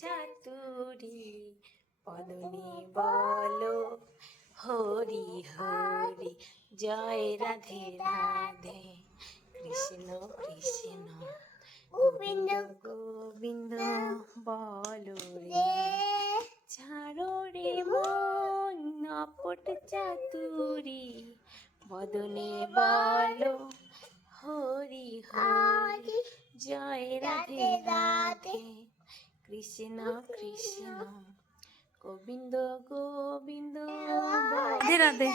চাতুরি বদনে বলো হরি হরি জয় রাধে রাধে কৃষ্ণ কৃষ্ণ গোবিন্দ গোবিন্দ বলো রে ছাড়ো রে মন অপট চাতুরি বদনে বলো হরি হরি জয় রাধে রাধে কৃষ্ণ কৃষ্ণ গোবিন্দ গোবিন্দ রাধে রাধে।